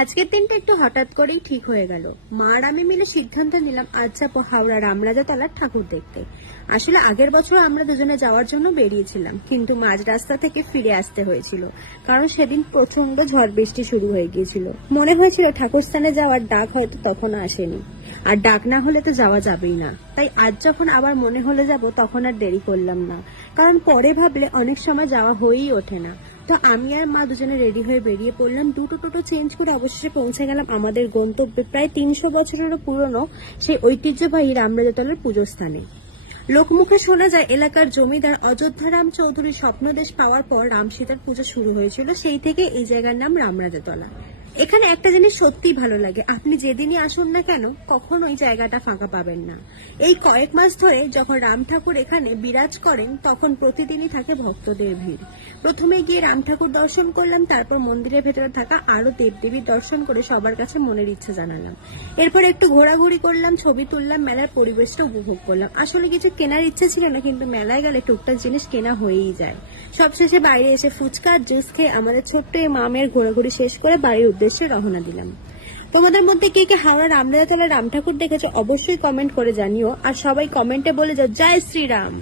আজকের দিনটা একটু হঠাৎ করেই ঠিক হয়ে গেল। মা আর আমি মিলে সিদ্ধান্ত নিলাম আজ যাবো হাওড়া রামরাজা তলার ঠাকুর দেখতে। আসলে আগের বছর আমরা দুজনে যাওয়ার জন্য বেরিয়েছিলাম, কিন্তু মাঝ রাস্তা থেকে ফিরে আসতে হয়েছিল, কারণ সেদিন প্রচন্ড ঝড় বৃষ্টি শুরু হয়ে গিয়েছিল। মনে হয়েছিল ঠাকুর স্থানে যাওয়ার ডাক হয়তো তখনও আসেনি, আর ডাক না হলে তো যাওয়া যাবেই না। তাই আজ যখন আবার মনে হলে যাব, তখন আর দেরি করলাম না, কারণ পরে ভাবলে অনেক সময় যাওয়া হয়েই ওঠে না। তো আমি আর মা দুজনে রেডি হয়ে বেরিয়ে পড়লাম। দুটো টোটো চেঞ্জ করে অবশেষে পৌঁছে গেলাম আমাদের গন্তব্যে, প্রায় 300 বছরেরও পুরনো সেই ঐতিহ্যবাহী রামরাজাতলার পুজো স্থানে। লোকমুখে শোনা যায় এলাকার জমিদার অযোধ্যা রাম চৌধুরীর স্বপ্নদেশ পাওয়ার পর রাম সীতার পুজো শুরু হয়েছিল, সেই থেকে এই জায়গার নাম রামরাজাতলা। এখানে একটা জিনিস সত্যিই ভালো লাগে, আপনি যেদিনই আসুন না কেন কখনোই জায়গাটা ফাঁকা পাবেন না। এই কয়েক মাস ধরে যখন রাম ঠাকুর এখানে বিরাজ করেন, তখন প্রতিদিনই থাকে ভক্তদের ভিড়। প্রথমে গিয়ে রাম ঠাকুর দর্শন করলাম, তারপর মন্দিরের ভেতরে থাকা আরো দেবদেবীর দর্শন করে সবার কাছে মনের ইচ্ছে জানালাম। এরপর একটু ঘোরাঘুরি করলাম, ছবি তুললাম, মেলার পরিবেশটা উপভোগ করলাম। আসলে কিছু কেনার ইচ্ছে ছিল না, কিন্তু মেলায় গেলে টুকটাক জিনিস কেনা হয়েই যায়। সবশেষে বাইরে এসে ফুচকা জুস খেয়ে আমাদের ছোট্ট এই মামের ঘোরাঘুরি শেষ করে বাড়ির উদ্দেশ্যে রওনা দিলাম। তোমাদের মধ্যে কে কে হাওড়া রামরাজাতলার রাম ঠাকুর দেখেছো অবশ্যই কমেন্ট করে জানিও, আর সবাই কমেন্টে বলে যাও জয় শ্রীরাম।